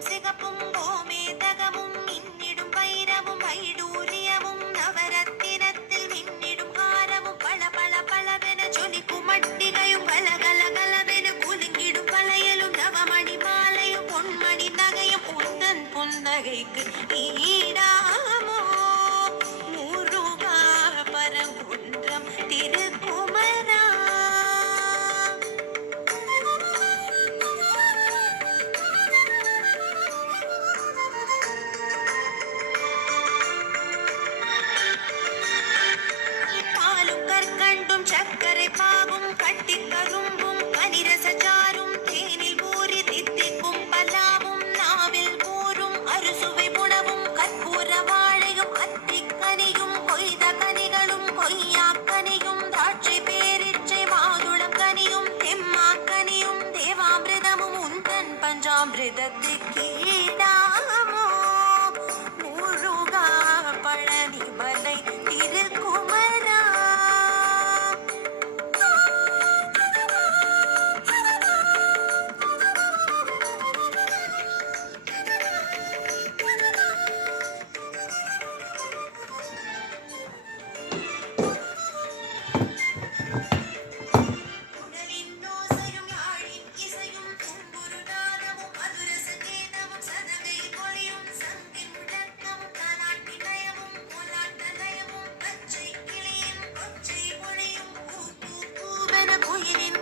சிகப்பும் கோமேதகமும் மின்னிடும் வைரமும் வைடூரியமும் நவரத்தினத்தில் மின்னிடும் ஹாரமும் பல பல பலவென ஜொலிக்கும் மட்டிகையும் கலகல கலவென குலுங்கிடும் வளையலும் நவமணி மாலையும் பொன்மணி நகையும் உந்தன் புன்னகைக்கு ஈடாமோ முருகா பரங்குன்றம் திருக்குமரா. பாலும் கற்கண்டும் சர்க்கரை பாகும் கட்டி கரும்பும் கனிரசாரும் தேனில் ஊறி தித்திக்கும் பலாவும் நாவில் ஊறும் அறுசுவை உணவும் கற்பூர வாழையும் அத்திக்கனியும் கொய்த கனிகளும் கொய்யாக்கனியும் திராட்சை பேரிச்சை மாதுளம் கனியும் தெம்மாக்கனியும் தேவாமிர்தமும் உந்தன் பஞ்சாமிர்தத்துக்கு ஈடாமோ முருகா பழனிமலை திருக்குமரா. குழலின் ஓசையும் யாழின் இசையும் தும்புரு நாதமும் மதுரச கீதமும் சதங்கை ஒளியும் சங்கின் முழக்கமும் தாலாட்டு லயமும் கோலாட்ட லயமும் பச்சை கிளியின் கொச்சை மொழியும் பூ பூ பூவென குயிலின்